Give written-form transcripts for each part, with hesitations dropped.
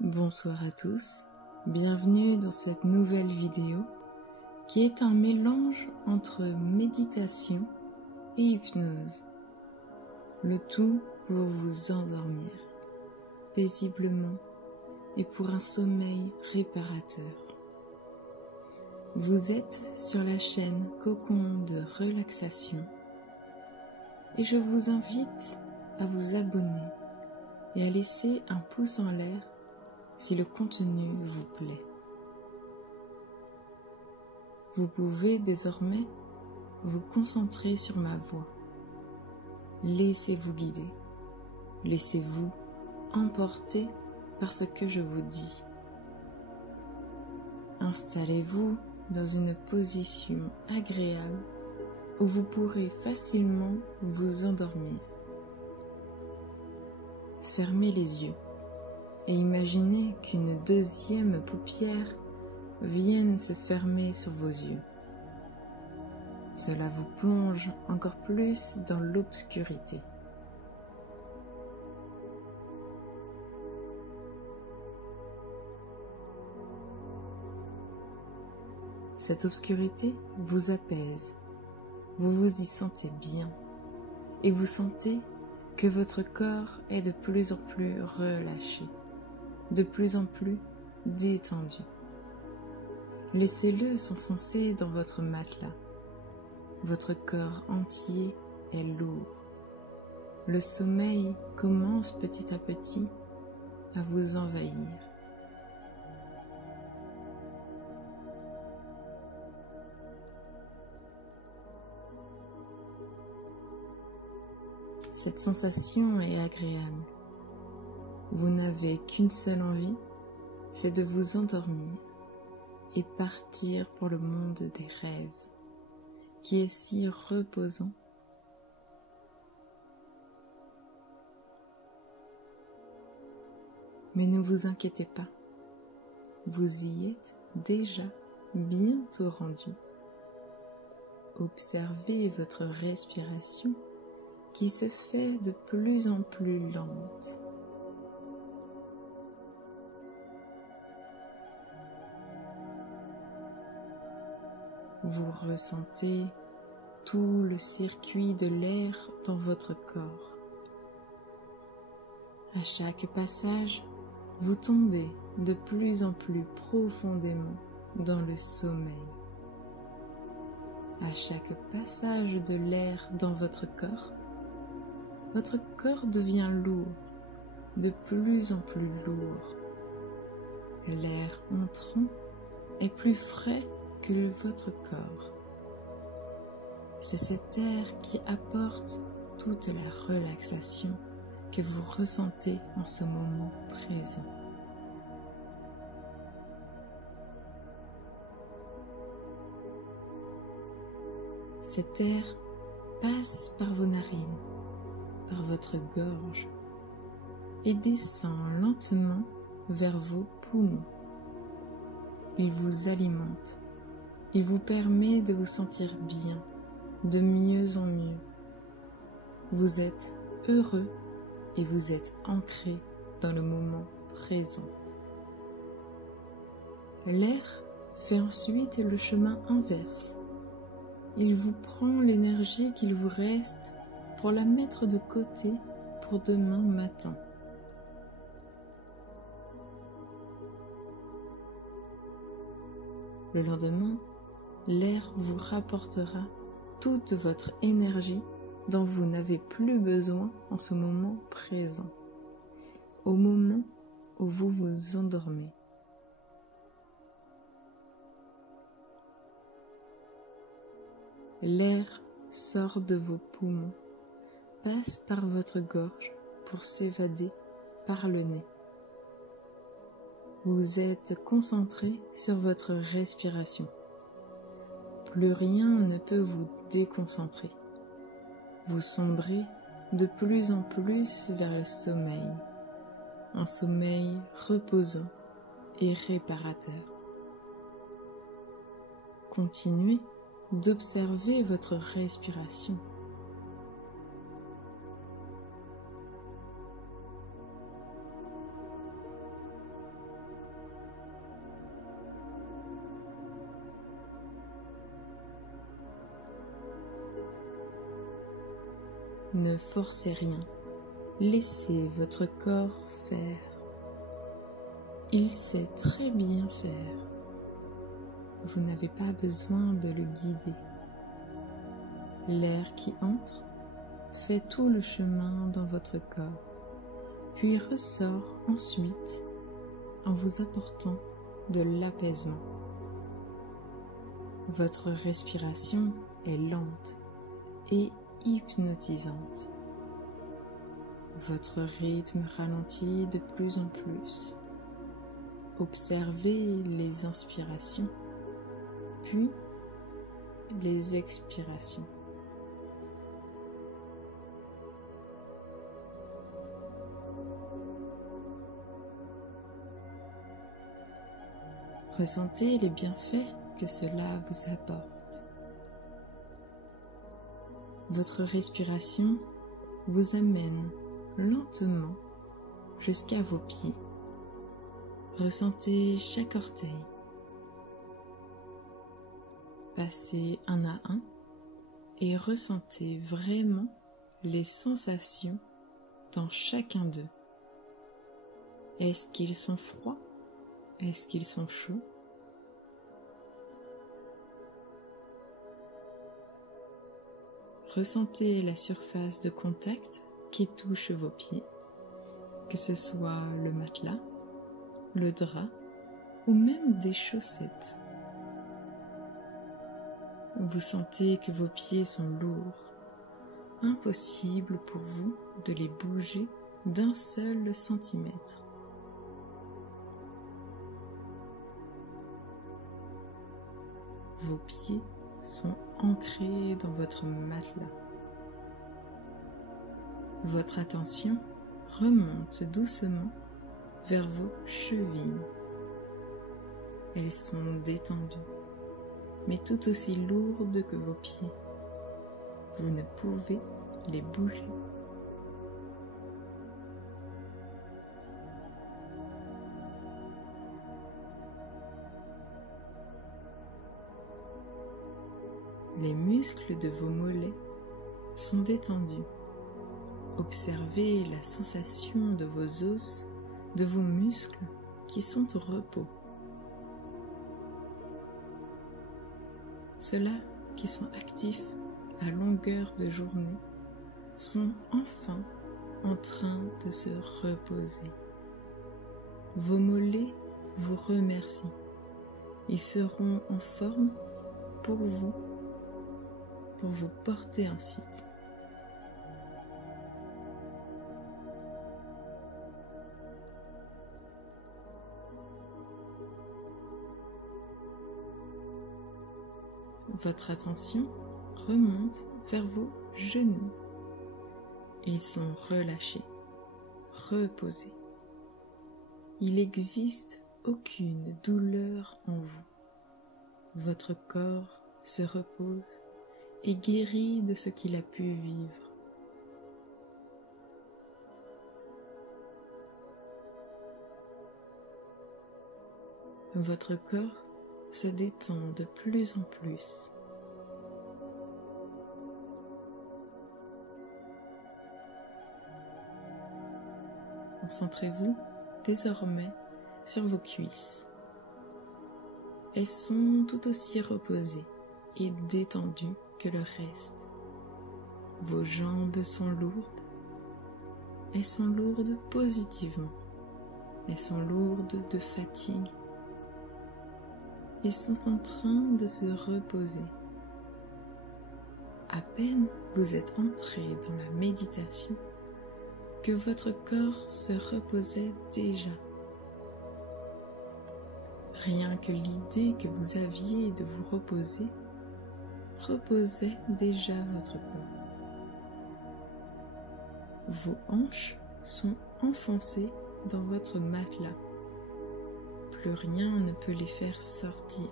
Bonsoir à tous, bienvenue dans cette nouvelle vidéo qui est un mélange entre méditation et hypnose. Le tout pour vous endormir paisiblement et pour un sommeil réparateur. Vous êtes sur la chaîne Cocon de relaxation et je vous invite à vous abonner et à laisser un pouce en l'air si le contenu vous plaît. Vous pouvez désormais vous concentrer sur ma voix. Laissez-vous guider. Laissez-vous emporter par ce que je vous dis. Installez-vous dans une position agréable où vous pourrez facilement vous endormir. Fermez les yeux et imaginez qu'une deuxième paupière vienne se fermer sur vos yeux. Cela vous plonge encore plus dans l'obscurité. Cette obscurité vous apaise, vous vous y sentez bien et vous sentez que votre corps est de plus en plus relâché, de plus en plus détendu. Laissez-le s'enfoncer dans votre matelas. Votre corps entier est lourd. Le sommeil commence petit à petit à vous envahir. Cette sensation est agréable. Vous n'avez qu'une seule envie, c'est de vous endormir et partir pour le monde des rêves, qui est si reposant. Mais ne vous inquiétez pas, vous y êtes déjà bientôt rendu. Observez votre respiration qui se fait de plus en plus lente. Vous ressentez tout le circuit de l'air dans votre corps. À chaque passage, vous tombez de plus en plus profondément dans le sommeil. À chaque passage de l'air dans votre corps devient lourd, de plus en plus lourd. L'air entrant est plus frais que votre corps. C'est cet air qui apporte toute la relaxation que vous ressentez en ce moment présent. Cet air passe par vos narines, par votre gorge et descend lentement vers vos poumons. Il vous alimente. Il vous permet de vous sentir bien, de mieux en mieux. Vous êtes heureux et vous êtes ancré dans le moment présent. L'air fait ensuite le chemin inverse. Il vous prend l'énergie qu'il vous reste pour la mettre de côté pour demain matin. Le lendemain, l'air vous rapportera toute votre énergie dont vous n'avez plus besoin en ce moment présent, au moment où vous vous endormez. L'air sort de vos poumons, passe par votre gorge pour s'évader par le nez. Vous êtes concentré sur votre respiration. Plus rien ne peut vous déconcentrer. Vous sombrez de plus en plus vers le sommeil, un sommeil reposant et réparateur. Continuez d'observer votre respiration. Ne forcez rien, laissez votre corps faire. Il sait très bien faire. Vous n'avez pas besoin de le guider. L'air qui entre fait tout le chemin dans votre corps, puis ressort ensuite en vous apportant de l'apaisement. Votre respiration est lente et hypnotisante. Votre rythme ralentit de plus en plus. Observez les inspirations, puis les expirations. Ressentez les bienfaits que cela vous apporte. Votre respiration vous amène lentement jusqu'à vos pieds. Ressentez chaque orteil. Passez un à un et ressentez vraiment les sensations dans chacun d'eux. Est-ce qu'ils sont froids? Est-ce qu'ils sont chauds? Ressentez la surface de contact qui touche vos pieds, que ce soit le matelas, le drap ou même des chaussettes. Vous sentez que vos pieds sont lourds. Impossible pour vous de les bouger d'un seul centimètre. Vos pieds sont ancrés dans votre matelas. Votre attention remonte doucement vers vos chevilles. Elles sont détendues, mais tout aussi lourdes que vos pieds. Vous ne pouvez les bouger. Les muscles de vos mollets sont détendus. Observez la sensation de vos os, de vos muscles qui sont au repos. Ceux-là qui sont actifs à longueur de journée sont enfin en train de se reposer. Vos mollets vous remercient. Ils seront en forme pour vous porter ensuite. Votre attention remonte vers vos genoux. Ils sont relâchés, reposés. Il n'existe aucune douleur en vous. Votre corps se repose et guérit de ce qu'il a pu vivre. Votre corps se détend de plus en plus. Concentrez-vous désormais sur vos cuisses. Elles sont tout aussi reposées et détendues que le reste. Vos jambes sont lourdes. Elles sont lourdes positivement. Elles sont lourdes de fatigue. Elles sont en train de se reposer. À peine vous êtes entré dans la méditation que votre corps se reposait déjà. Rien que l'idée que vous aviez de vous reposer reposait déjà votre corps. Vos hanches sont enfoncées dans votre matelas. Plus rien ne peut les faire sortir.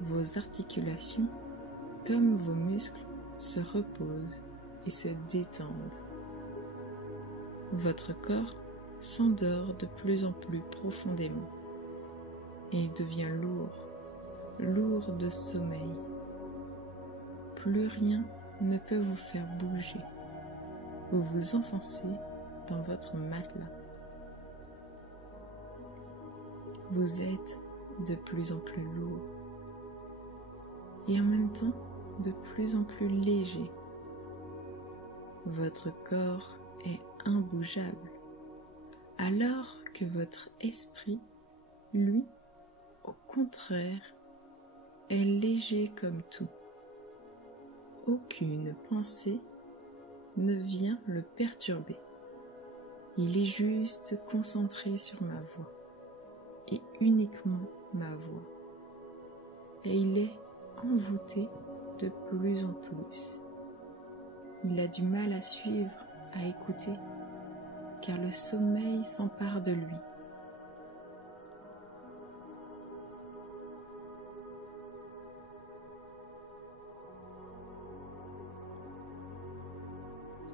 Vos articulations, comme vos muscles, se reposent et se détendent. Votre corps s'endort de plus en plus profondément. et il devient lourd, lourd de sommeil. Plus rien ne peut vous faire bouger ou vous enfoncer dans votre matelas. Vous êtes de plus en plus lourd et en même temps de plus en plus léger. Votre corps est imbougeable, alors que votre esprit, lui, au contraire, est léger comme tout. Aucune pensée ne vient le perturber. Il est juste concentré sur ma voix, et uniquement ma voix. Et il est envoûté de plus en plus. Il a du mal à suivre, à écouter, car le sommeil s'empare de lui.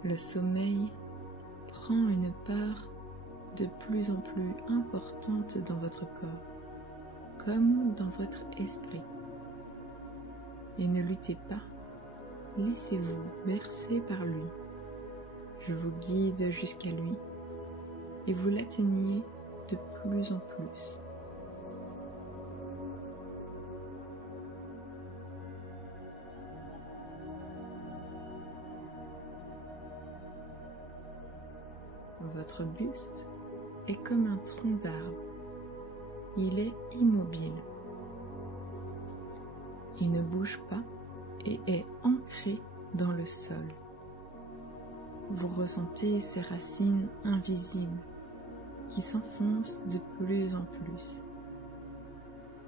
Le sommeil prend une part de plus en plus importante dans votre corps, comme dans votre esprit. Et ne luttez pas, laissez-vous bercer par lui. Je vous guide jusqu'à lui et vous l'atteignez de plus en plus. Votre buste est comme un tronc d'arbre. Il est immobile. Il ne bouge pas et est ancré dans le sol. Vous ressentez ses racines invisibles qui s'enfoncent de plus en plus.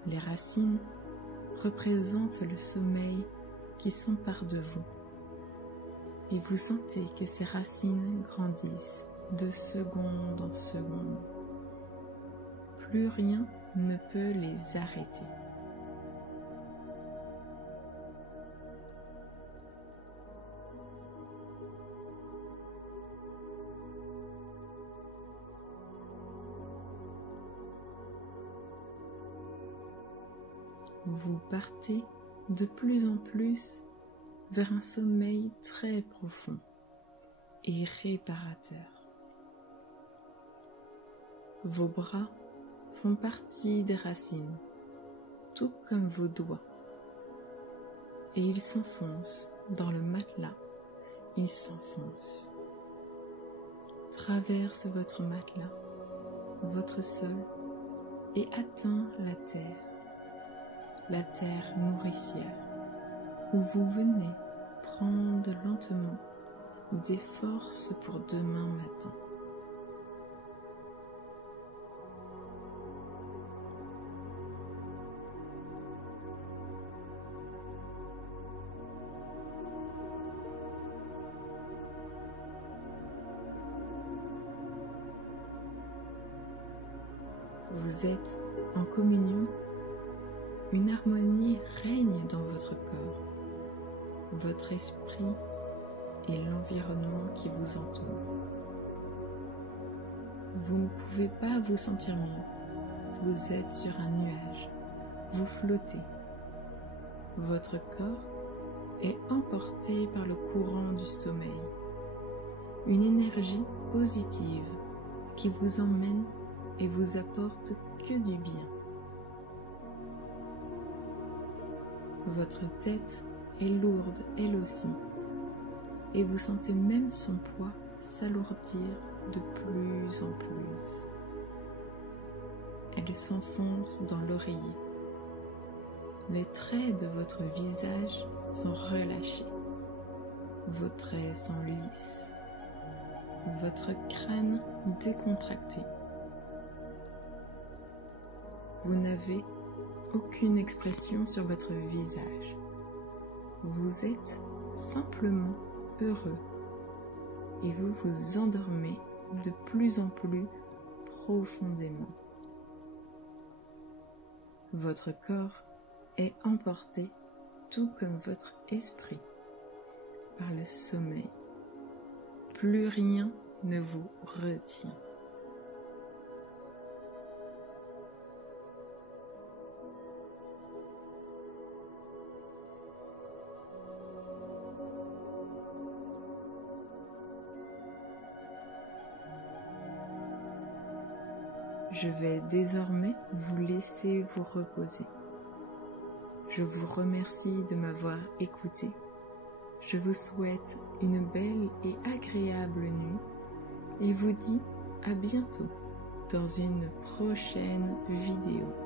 Les racines représentent le sommeil qui s'empare de vous. Et vous sentez que ces racines grandissent de seconde en seconde. Plus rien ne peut les arrêter. Vous partez de plus en plus vers un sommeil très profond et réparateur. Vos bras font partie des racines, tout comme vos doigts, et ils s'enfoncent dans le matelas, ils s'enfoncent, traversent votre matelas, votre sol, et atteint la terre nourricière, où vous venez prendre lentement des forces pour demain matin. Vous êtes en communion, une harmonie règne dans votre corps, votre esprit et l'environnement qui vous entoure. Vous ne pouvez pas vous sentir mieux, vous êtes sur un nuage, vous flottez. Votre corps est emporté par le courant du sommeil, une énergie positive qui vous emmène et vous apporte que du bien. Votre tête est lourde elle aussi, et vous sentez même son poids s'alourdir de plus en plus. Elle s'enfonce dans l'oreiller. Les traits de votre visage sont relâchés. Vos traits sont lisses. Votre crâne décontracté. Vous n'avez aucune expression sur votre visage. Vous êtes simplement heureux et vous vous endormez de plus en plus profondément. Votre corps est emporté, tout comme votre esprit, par le sommeil. Plus rien ne vous retient. Je vais désormais vous laisser vous reposer. Je vous remercie de m'avoir écouté. Je vous souhaite une belle et agréable nuit et vous dis à bientôt dans une prochaine vidéo.